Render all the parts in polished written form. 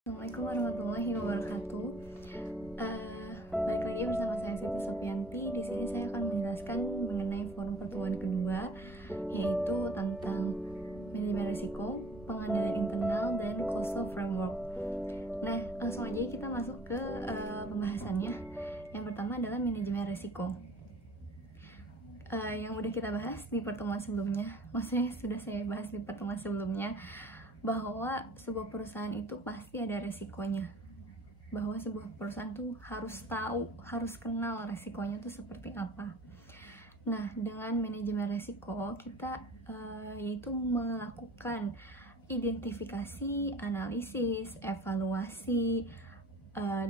Assalamualaikum warahmatullahi wabarakatuh. Balik lagi bersama saya Siti Sofianti. Di sini saya akan menjelaskan mengenai forum pertemuan kedua, yaitu tentang manajemen risiko, pengendalian internal, dan COSO framework. Nah, langsung aja kita masuk ke pembahasannya. Yang pertama adalah manajemen risiko. Yang udah kita bahas di pertemuan sebelumnya, maksudnya sudah saya bahas di pertemuan sebelumnya, bahwa sebuah perusahaan itu pasti ada resikonya, bahwa sebuah perusahaan tuh harus tahu, harus kenal resikonya tuh seperti apa. Nah, dengan manajemen resiko kita yaitu melakukan identifikasi, analisis, evaluasi,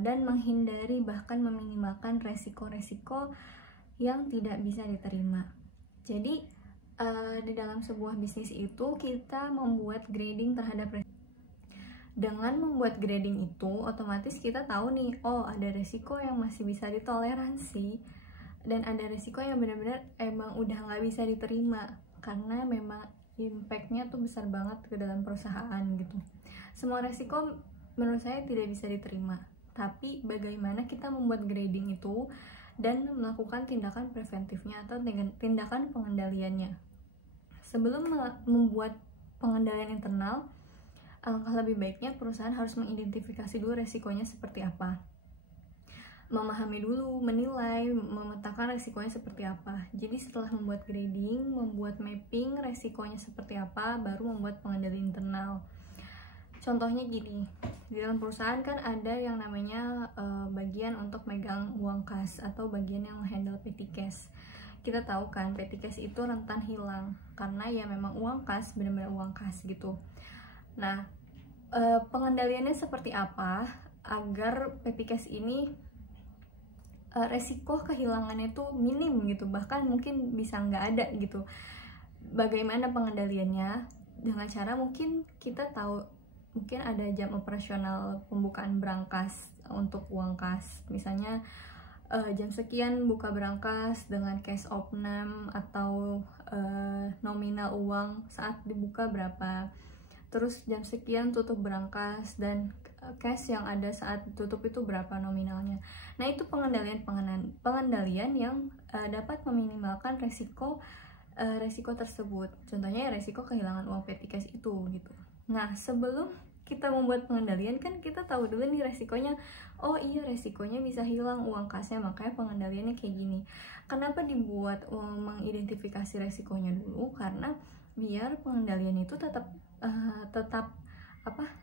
dan menghindari bahkan meminimalkan resiko-resiko yang tidak bisa diterima. Jadi di dalam sebuah bisnis itu kita membuat grading terhadap resiko. Dengan membuat grading itu otomatis kita tahu nih, oh ada resiko yang masih bisa ditoleransi dan ada resiko yang benar-benar emang udah nggak bisa diterima karena memang impactnya tuh besar banget ke dalam perusahaan gitu. Semua resiko menurut saya tidak bisa diterima, tapi bagaimana kita membuat grading itu dan melakukan tindakan preventifnya atau tindakan pengendaliannya. Sebelum membuat pengendalian internal, alangkah lebih baiknya perusahaan harus mengidentifikasi dulu resikonya seperti apa, memahami dulu, menilai, memetakan resikonya seperti apa. Jadi setelah membuat grading, membuat mapping resikonya seperti apa, baru membuat pengendalian internal. Contohnya gini, di dalam perusahaan kan ada yang namanya bagian untuk megang uang kas atau bagian yang handle petty cash. Kita tahu kan petty cash itu rentan hilang karena ya memang uang kas, benar-benar uang kas gitu. Nah, pengendaliannya seperti apa agar petty cash ini resiko kehilangannya itu minim gitu, bahkan mungkin bisa nggak ada gitu. Bagaimana pengendaliannya? Dengan cara mungkin kita tahu, mungkin ada jam operasional pembukaan berangkas untuk uang kas, misalnya jam sekian buka berangkas dengan cash opnam atau nominal uang saat dibuka berapa, terus jam sekian tutup berangkas dan cash yang ada saat tutup itu berapa nominalnya. Nah, itu pengendalian yang dapat meminimalkan resiko tersebut. Contohnya ya resiko kehilangan uang petty cash itu gitu. Nah, sebelum kita membuat pengendalian kan kita tahu dulu nih resikonya. Oh iya, resikonya bisa hilang uang kasnya, makanya pengendaliannya kayak gini. Kenapa dibuat mengidentifikasi resikonya dulu? Karena biar pengendalian itu tetap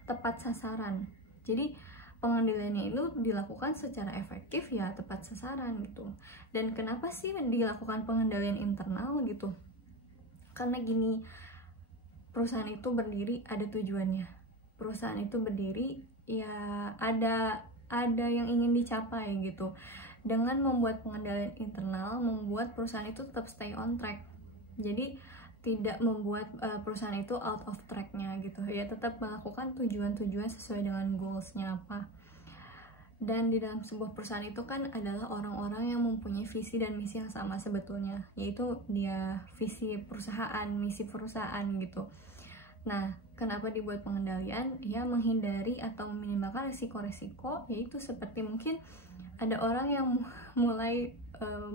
tepat sasaran. Jadi pengendaliannya itu dilakukan secara efektif ya tepat sasaran gitu. Dan kenapa sih dilakukan pengendalian internal gitu? Karena gini, perusahaan itu berdiri ada tujuannya. Perusahaan itu berdiri ya ada yang ingin dicapai gitu. Dengan membuat pengendalian internal, membuat perusahaan itu tetap stay on track. Jadi tidak membuat perusahaan itu out of tracknya gitu ya, tetap melakukan tujuan-tujuan sesuai dengan goalsnya apa. Dan di dalam sebuah perusahaan itu kan adalah orang-orang yang mempunyai visi dan misi yang sama sebetulnya, yaitu dia visi perusahaan, misi perusahaan gitu. Nah, kenapa dibuat pengendalian? Ya menghindari atau meminimalkan resiko-resiko, yaitu seperti mungkin ada orang yang mulai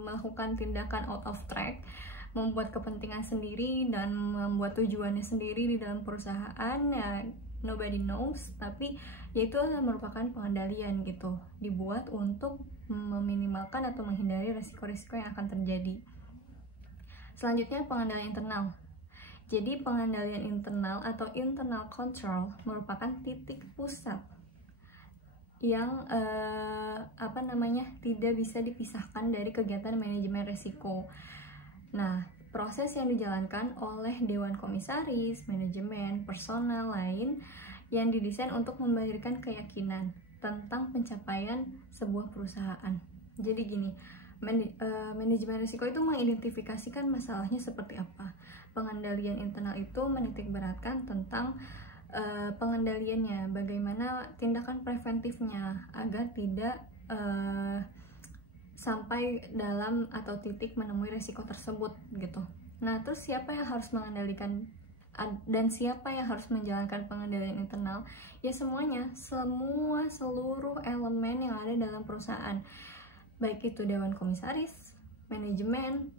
melakukan tindakan out of track, membuat kepentingan sendiri dan membuat tujuannya sendiri di dalam perusahaan, ya nobody knows, tapi yaitu merupakan pengendalian gitu, dibuat untuk meminimalkan atau menghindari resiko-resiko yang akan terjadi. Selanjutnya pengendalian internal. Jadi pengendalian internal atau internal control merupakan titik pusat yang tidak bisa dipisahkan dari kegiatan manajemen risiko. Nah, proses yang dijalankan oleh Dewan Komisaris, manajemen, personal lain yang didesain untuk memberikan keyakinan tentang pencapaian sebuah perusahaan. Jadi gini, manajemen risiko itu mengidentifikasikan masalahnya seperti apa. Pengendalian internal itu menitikberatkan tentang pengendaliannya, bagaimana tindakan preventifnya agar tidak sampai dalam atau titik menemui resiko tersebut gitu. Nah, terus siapa yang harus mengendalikan dan siapa yang harus menjalankan pengendalian internal? Ya semuanya, seluruh elemen yang ada dalam perusahaan, baik itu dewan komisaris, manajemen,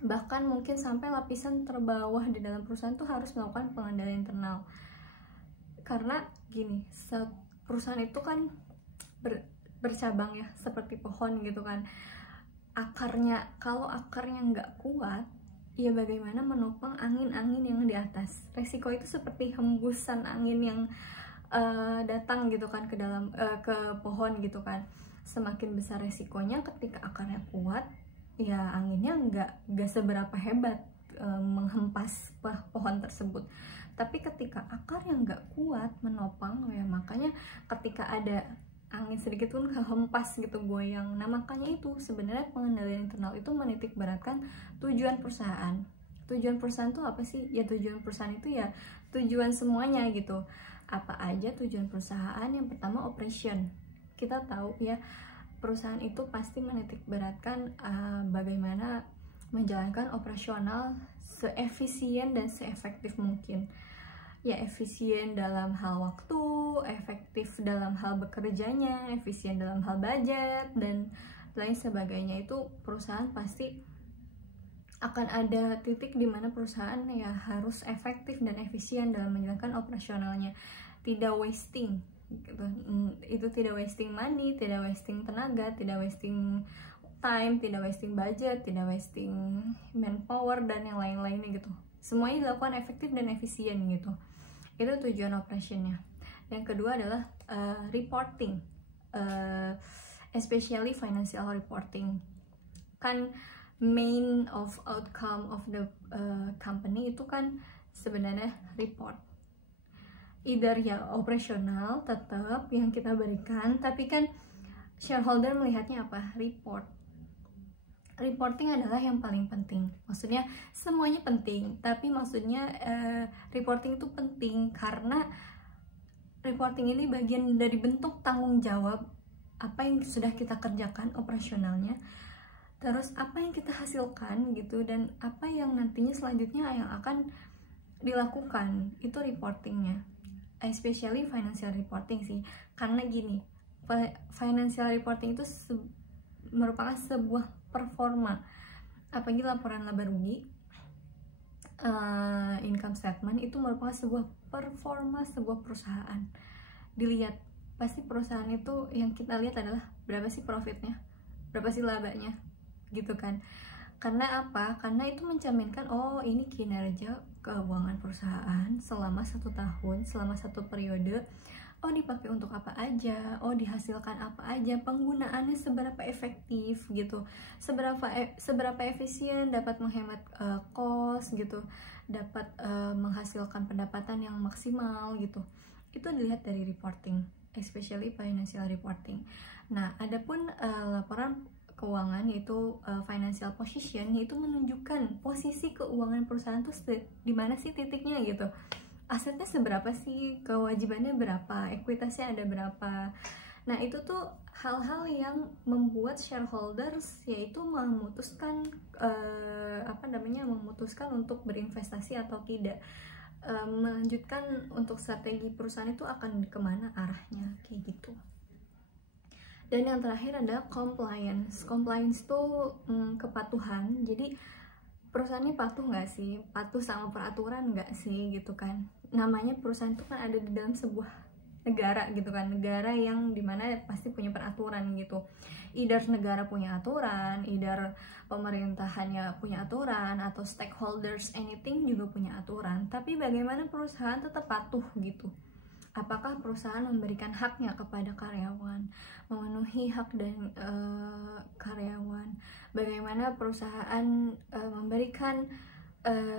bahkan mungkin sampai lapisan terbawah di dalam perusahaan tuh harus melakukan pengendalian internal. Karena gini, perusahaan itu kan bercabang ya, seperti pohon gitu kan. Kalau akarnya nggak kuat, ya bagaimana menopang angin-angin yang di atas. Resiko itu seperti hembusan angin yang datang gitu kan ke dalam ke pohon gitu kan. Semakin besar resikonya, ketika akarnya kuat, ya anginnya nggak seberapa hebat menghempas pohon tersebut. Tapi ketika akar yang nggak kuat menopang, ya makanya ketika ada angin sedikit pun kehempas gitu, goyang. Nah makanya itu sebenarnya pengendalian internal itu menitik beratkan tujuan perusahaan. Tujuan perusahaan itu apa sih? Ya tujuan perusahaan itu ya tujuan semuanya gitu. Apa aja tujuan perusahaan? Yang pertama operation. Kita tahu ya, perusahaan itu pasti menitik beratkan bagaimana menjalankan operasional seefisien dan seefektif mungkin. Ya efisien dalam hal waktu, efektif dalam hal bekerjanya, efisien dalam hal budget, dan lain sebagainya. Itu perusahaan pasti akan ada titik di mana perusahaan ya harus efektif dan efisien dalam menjalankan operasionalnya, tidak wasting gitu. Itu tidak wasting money, tidak wasting tenaga, tidak wasting time, tidak wasting budget, tidak wasting manpower dan yang lain-lainnya gitu. Semuanya dilakukan efektif dan efisien gitu. Itu tujuan operationnya. Yang kedua adalah reporting, especially financial reporting. Kan main of outcome of the company itu kan sebenarnya report. Either ya operasional tetap yang kita berikan, tapi kan shareholder melihatnya apa? Report. Reporting adalah yang paling penting. Maksudnya semuanya penting, tapi maksudnya reporting itu penting karena reporting ini bagian dari bentuk tanggung jawab apa yang sudah kita kerjakan operasionalnya, terus apa yang kita hasilkan gitu, dan apa yang nantinya selanjutnya yang akan dilakukan. Itu reportingnya, especially financial reporting sih. Karena gini, financial reporting itu merupakan sebuah performa, apalagi laporan laba rugi, income statement itu merupakan sebuah performa sebuah perusahaan. Dilihat, pasti perusahaan itu yang kita lihat adalah berapa sih profitnya, berapa sih labanya gitu kan. Karena apa? Karena itu mencerminkan, oh ini kinerja keuangan perusahaan selama 1 tahun, selama 1 periode. Oh dipakai untuk apa aja, oh dihasilkan apa aja, penggunaannya seberapa efektif gitu, seberapa efisien, dapat menghemat cost gitu, dapat menghasilkan pendapatan yang maksimal gitu. Itu dilihat dari reporting, especially financial reporting. Nah, adapun laporan keuangan yaitu financial position, yaitu menunjukkan posisi keuangan perusahaan tuh di mana sih titiknya gitu. Asetnya seberapa sih, kewajibannya berapa, ekuitasnya ada berapa. Nah itu tuh hal-hal yang membuat shareholders yaitu memutuskan memutuskan untuk berinvestasi atau tidak, melanjutkan untuk strategi perusahaan itu akan kemana arahnya, kayak gitu. Dan yang terakhir adalah compliance. Compliance itu kepatuhan. Jadi perusahaannya patuh nggak sih, patuh sama peraturan nggak sih gitu kan. Namanya perusahaan itu kan ada di dalam sebuah negara gitu kan, negara yang dimana pasti punya peraturan gitu. Either negara punya aturan, either pemerintahannya punya aturan, atau stakeholders anything juga punya aturan. Tapi bagaimana perusahaan tetap patuh gitu? Apakah perusahaan memberikan haknya kepada karyawan, memenuhi hak dan karyawan? Bagaimana perusahaan memberikan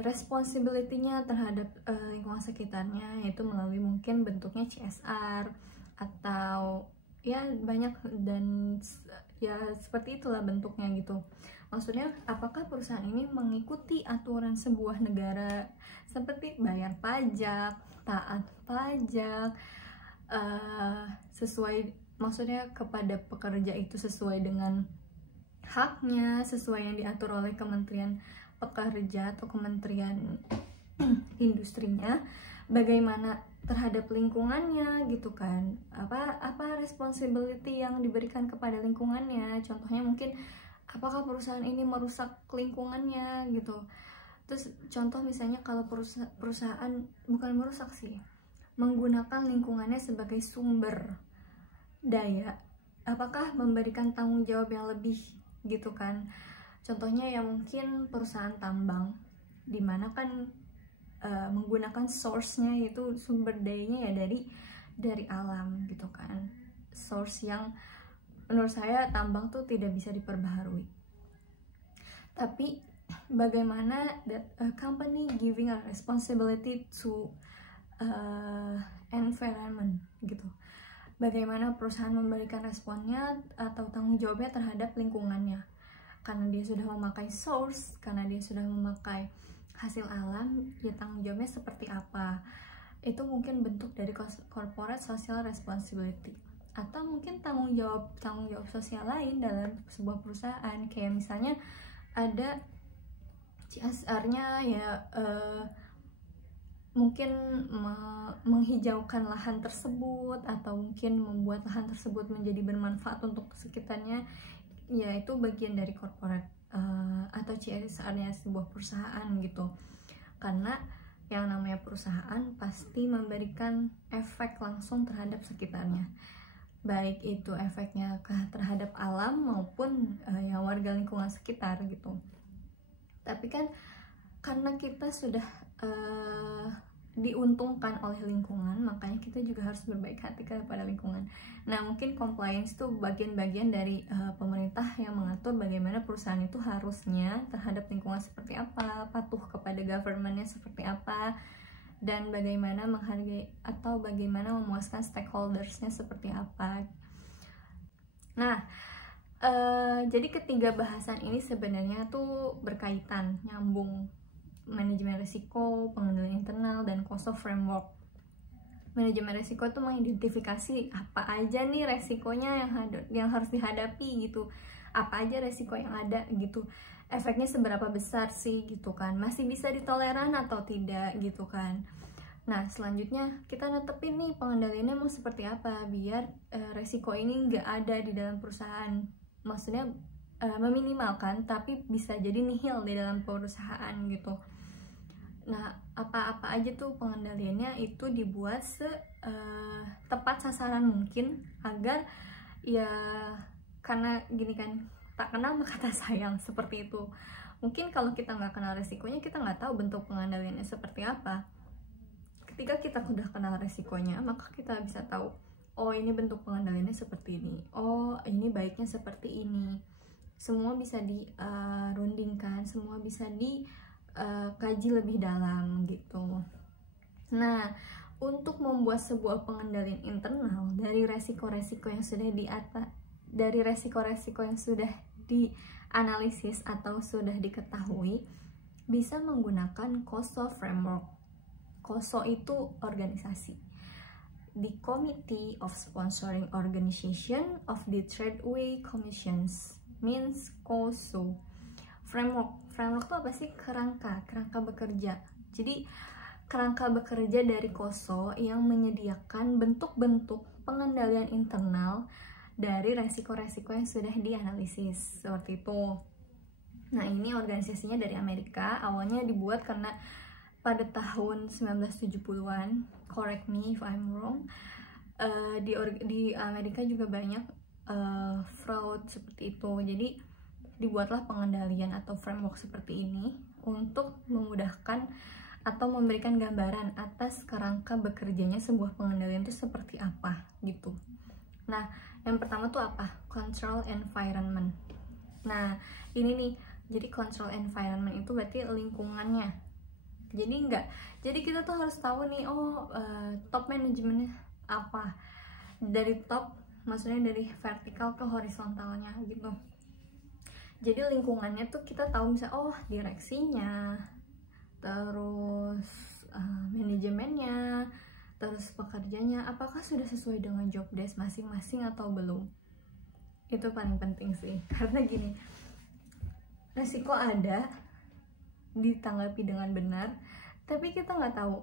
responsibility-nya terhadap lingkungan sekitarnya, yaitu melalui mungkin bentuknya CSR atau ya banyak, dan ya seperti itulah bentuknya gitu. Maksudnya apakah perusahaan ini mengikuti aturan sebuah negara seperti bayar pajak, taat pajak, sesuai, maksudnya kepada pekerja itu sesuai dengan haknya, sesuai yang diatur oleh Kementerian Pekerja atau Kementerian industrinya, bagaimana terhadap lingkungannya gitu kan, apa responsibility yang diberikan kepada lingkungannya. Contohnya mungkin apakah perusahaan ini merusak lingkungannya gitu. Terus contoh misalnya kalau perusahaan bukan merusak sih, menggunakan lingkungannya sebagai sumber daya, apakah memberikan tanggung jawab yang lebih gitu kan. Contohnya ya mungkin perusahaan tambang, dimana kan menggunakan source-nya itu sumber dayanya ya dari alam gitu kan, source yang menurut saya tambang tuh tidak bisa diperbaharui. Tapi bagaimana that a company giving a responsibility to environment gitu, bagaimana perusahaan memberikan responnya atau tanggung jawabnya terhadap lingkungannya, karena dia sudah memakai source, karena dia sudah memakai hasil alam, ya tanggung jawabnya seperti apa. Itu mungkin bentuk dari corporate social responsibility. Atau mungkin tanggung jawab sosial lain dalam sebuah perusahaan, kayak misalnya ada CSR-nya ya, mungkin menghijaukan lahan tersebut, atau mungkin membuat lahan tersebut menjadi bermanfaat untuk sekitarnya, ya itu bagian dari corporate atau CSR-nya sebuah perusahaan gitu. Karena yang namanya perusahaan pasti memberikan efek langsung terhadap sekitarnya, baik itu efeknya terhadap alam maupun yang warga lingkungan sekitar gitu. Tapi kan karena kita sudah diuntungkan oleh lingkungan, makanya kita juga harus berbaik hati kepada lingkungan. Nah, mungkin compliance itu bagian-bagian dari pemerintah yang mengatur bagaimana perusahaan itu harusnya terhadap lingkungan seperti apa, patuh kepada government-nya seperti apa, dan bagaimana menghargai atau bagaimana memuaskan stakeholders-nya seperti apa. Nah, jadi ketiga bahasan ini sebenarnya tuh berkaitan, nyambung. Manajemen risiko, pengendalian internal, dan COSO framework. Manajemen risiko itu mengidentifikasi apa aja nih resikonya yang harus dihadapi gitu, apa aja resiko yang ada gitu, efeknya seberapa besar sih gitu kan, masih bisa ditoleran atau tidak gitu kan. Nah, selanjutnya kita netepin nih pengendaliannya mau seperti apa biar resiko ini nggak ada di dalam perusahaan. Maksudnya meminimalkan, tapi bisa jadi nihil di dalam perusahaan gitu. Nah, apa-apa aja tuh pengendaliannya itu dibuat tepat sasaran mungkin, agar ya, karena gini kan, tak kenal maka tak sayang, seperti itu. Mungkin kalau kita nggak kenal resikonya, kita nggak tahu bentuk pengendaliannya seperti apa. Ketika kita udah kenal resikonya, maka kita bisa tahu, oh ini bentuk pengendaliannya seperti ini, oh ini baiknya seperti ini. Semua bisa dirundingkan, semua bisa kaji lebih dalam gitu. Nah, untuk membuat sebuah pengendalian internal dari resiko-resiko yang sudah dianalisis atau sudah diketahui, bisa menggunakan COSO framework. COSO itu organisasi, the Committee of Sponsoring Organization of the Tradeway Commissions, means COSO. Framework itu apa sih? Kerangka bekerja. Jadi kerangka bekerja dari COSO yang menyediakan bentuk-bentuk pengendalian internal dari resiko-resiko yang sudah dianalisis, seperti itu. Nah, ini organisasinya dari Amerika. Awalnya dibuat karena pada tahun 1970-an, correct me if I'm wrong, di Amerika juga banyak fraud seperti itu. Jadi dibuatlah pengendalian atau framework seperti ini untuk memudahkan atau memberikan gambaran atas kerangka bekerjanya sebuah pengendalian itu seperti apa gitu. Nah, yang pertama tuh apa? Control environment. Nah, ini nih, jadi control environment itu berarti lingkungannya. Jadi kita tuh harus tahu nih, top manajemennya apa. Dari top, maksudnya dari vertikal ke horizontalnya gitu. Jadi lingkungannya tuh kita tahu, misalnya direksinya, terus manajemennya, terus pekerjanya apakah sudah sesuai dengan job desk masing-masing atau belum. Itu paling penting sih, karena gini, resiko ada, ditanggapi dengan benar, tapi kita nggak tahu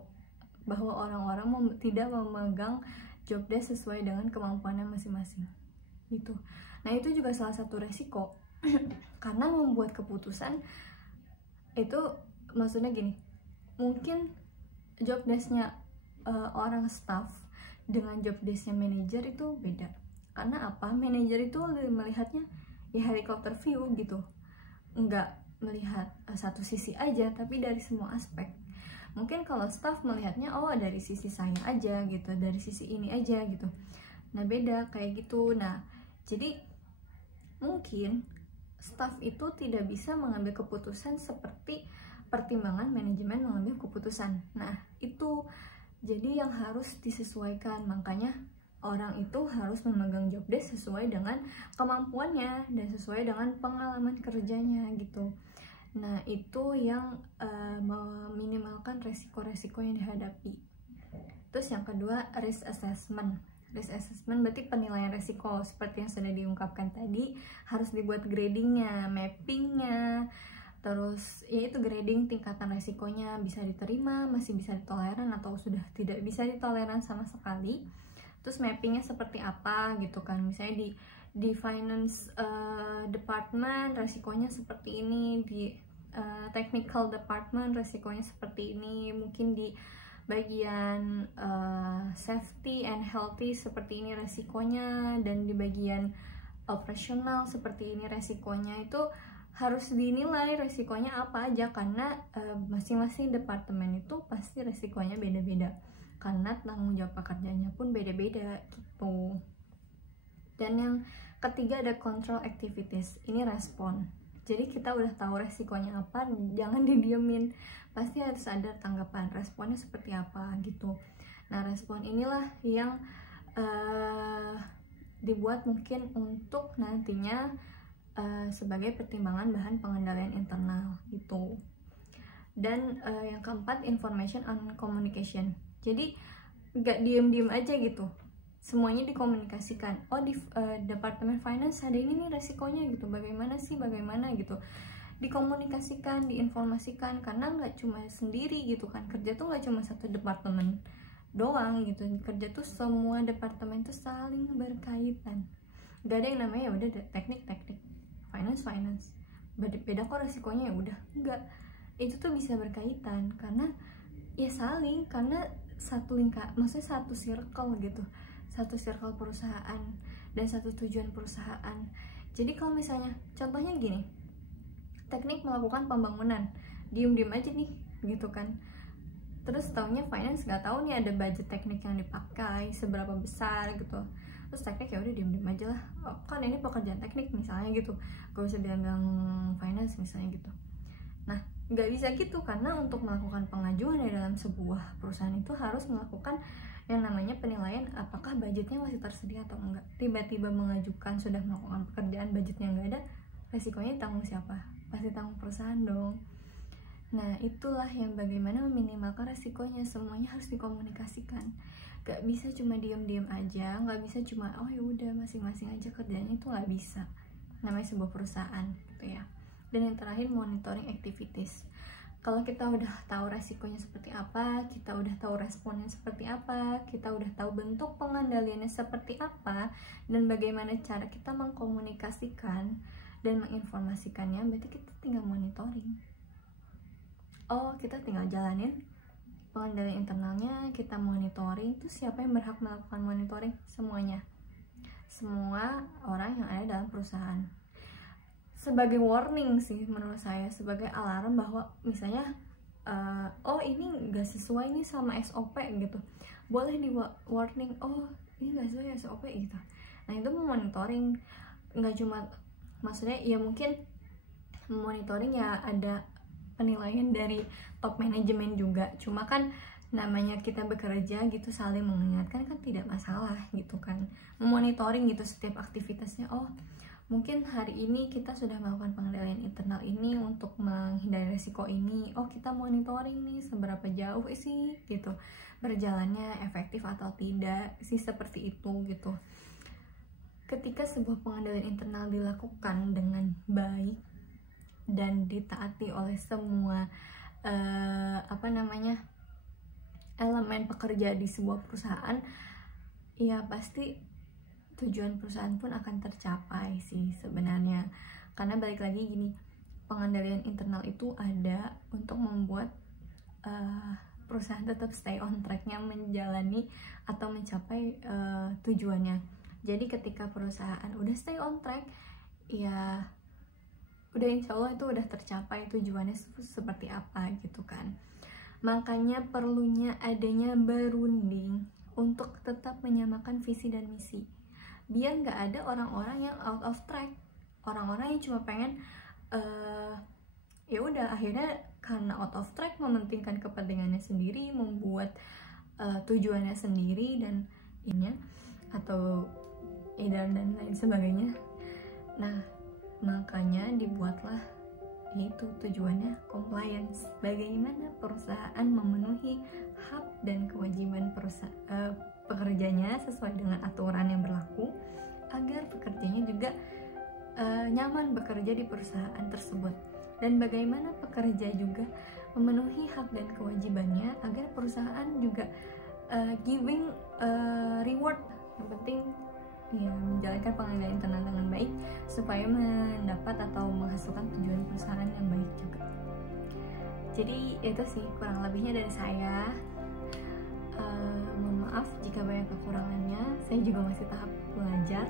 bahwa orang-orang tidak memegang job desk sesuai dengan kemampuannya masing-masing gitu. Nah itu juga salah satu resiko karena membuat keputusan itu, maksudnya gini, mungkin job desknya orang staff dengan job desknya manajer itu beda. Karena apa? Manajer itu melihatnya ya helikopter view gitu, nggak melihat satu sisi aja, tapi dari semua aspek. Mungkin kalau staff melihatnya oh dari sisi saya aja gitu, dari sisi ini aja gitu. Nah beda kayak gitu. Nah jadi mungkin staff itu tidak bisa mengambil keputusan seperti pertimbangan manajemen mengambil keputusan. Nah itu jadi yang harus disesuaikan. Makanya orang itu harus memegang job desk sesuai dengan kemampuannya dan sesuai dengan pengalaman kerjanya gitu. Nah itu yang meminimalkan resiko-resiko yang dihadapi. Terus yang kedua, risk assessment. Risk assessment berarti penilaian resiko. Seperti yang sudah diungkapkan tadi, harus dibuat gradingnya, mappingnya. Terus ya itu grading tingkatan resikonya, bisa diterima, masih bisa ditoleran, atau sudah tidak bisa ditoleran sama sekali. Terus mappingnya seperti apa gitu kan. Misalnya di finance department resikonya seperti ini, di technical department resikonya seperti ini, mungkin di bagian safety and healthy seperti ini resikonya, dan di bagian operasional seperti ini resikonya. Itu harus dinilai resikonya apa aja, karena masing-masing departemen itu pasti resikonya beda-beda, karena tanggung jawab pekerjaannya pun beda-beda gitu. Dan yang ketiga ada control activities, ini respon. Jadi kita udah tahu resikonya apa, jangan didiemin, pasti harus ada tanggapan, responnya seperti apa gitu. Nah respon inilah yang dibuat mungkin untuk nantinya sebagai pertimbangan bahan pengendalian internal gitu. Dan yang keempat, information on communication. Jadi nggak diem-diem aja gitu, semuanya dikomunikasikan. Oh di departemen finance ada ini nih resikonya gitu, bagaimana gitu, dikomunikasikan, diinformasikan, karena nggak cuma sendiri gitu kan, kerja tuh nggak cuma satu departemen doang gitu, kerja tuh semua departemen tuh saling berkaitan. Gak ada yang namanya ya udah teknik finance beda kok resikonya ya udah, enggak, itu tuh bisa berkaitan karena ya saling, karena satu maksudnya satu circle gitu, satu circle perusahaan dan satu tujuan perusahaan. Jadi kalau misalnya contohnya gini, teknik melakukan pembangunan, diem-diem aja nih gitu kan, terus taunya finance nggak tahu nih ada budget teknik yang dipakai seberapa besar gitu, terus teknik ya udah diem-diem aja lah, oh, kan ini pekerjaan teknik misalnya gitu, gak usah bilang finance misalnya gitu. Nah nggak bisa gitu, karena untuk melakukan pengajuan di dalam sebuah perusahaan itu harus melakukan yang namanya penilaian apakah budgetnya masih tersedia atau enggak. Tiba-tiba mengajukan sudah melakukan pekerjaan budgetnya nggak ada, resikonya tanggung siapa? Pasti tanggung perusahaan dong. Nah itulah yang bagaimana meminimalkan resikonya, semuanya harus dikomunikasikan. Gak bisa cuma diem-diem aja, gak bisa cuma oh ya udah masing-masing aja kerjanya, itu gak bisa. Namanya sebuah perusahaan gitu ya. Dan yang terakhir, monitoring activities. Kalau kita udah tahu resikonya seperti apa, kita udah tahu responnya seperti apa, kita udah tahu bentuk pengendaliannya seperti apa, dan bagaimana cara kita mengkomunikasikan dan menginformasikannya, berarti kita tinggal monitoring. Oh, kita tinggal jalanin pengendalian internalnya, kita monitoring. Itu siapa yang berhak melakukan monitoring? Semuanya, semua orang yang ada dalam perusahaan. Sebagai warning sih menurut saya, sebagai alarm bahwa misalnya oh ini nggak sesuai nih sama SOP gitu, boleh di warning, oh ini nggak sesuai SOP gitu. Nah itu memonitoring, nggak cuma maksudnya ya mungkin monitoring ya ada penilaian dari top manajemen juga, cuma kan namanya kita bekerja gitu saling mengingatkan kan tidak masalah gitu kan, memonitoring gitu setiap aktivitasnya. Oh mungkin hari ini kita sudah melakukan pengendalian internal ini untuk menghindari resiko ini, oh kita monitoring nih seberapa jauh sih gitu berjalannya, efektif atau tidak sih, seperti itu gitu. Ketika sebuah pengendalian internal dilakukan dengan baik dan ditaati oleh semua elemen pekerja di sebuah perusahaan, ya pasti tujuan perusahaan pun akan tercapai sih sebenarnya. Karena balik lagi gini, pengendalian internal itu ada untuk membuat perusahaan tetap stay on tracknya menjalani atau mencapai tujuannya. Jadi ketika perusahaan udah stay on track, ya udah insya Allah itu udah tercapai tujuannya seperti apa gitu kan. Makanya perlunya adanya berunding untuk tetap menyamakan visi dan misi, biar nggak ada orang-orang yang out of track, orang-orang yang cuma pengen ya udah akhirnya karena out of track mementingkan kepentingannya sendiri, membuat tujuannya sendiri dan ini atau dan lain sebagainya. Nah, makanya dibuatlah yaitu tujuannya compliance, bagaimana perusahaan memenuhi hak dan kewajiban pekerjanya sesuai dengan aturan yang berlaku agar pekerjanya juga nyaman bekerja di perusahaan tersebut, dan bagaimana pekerja juga memenuhi hak dan kewajibannya agar perusahaan juga giving reward, yang penting ya menjalankan pengendalian internal dengan baik supaya mendapat atau menghasilkan tujuan perusahaan yang baik juga. Jadi itu sih kurang lebihnya dari saya. Mohon maaf jika banyak kekurangannya, saya juga masih tahap belajar.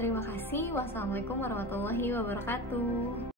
Terima kasih. Wassalamualaikum warahmatullahi wabarakatuh.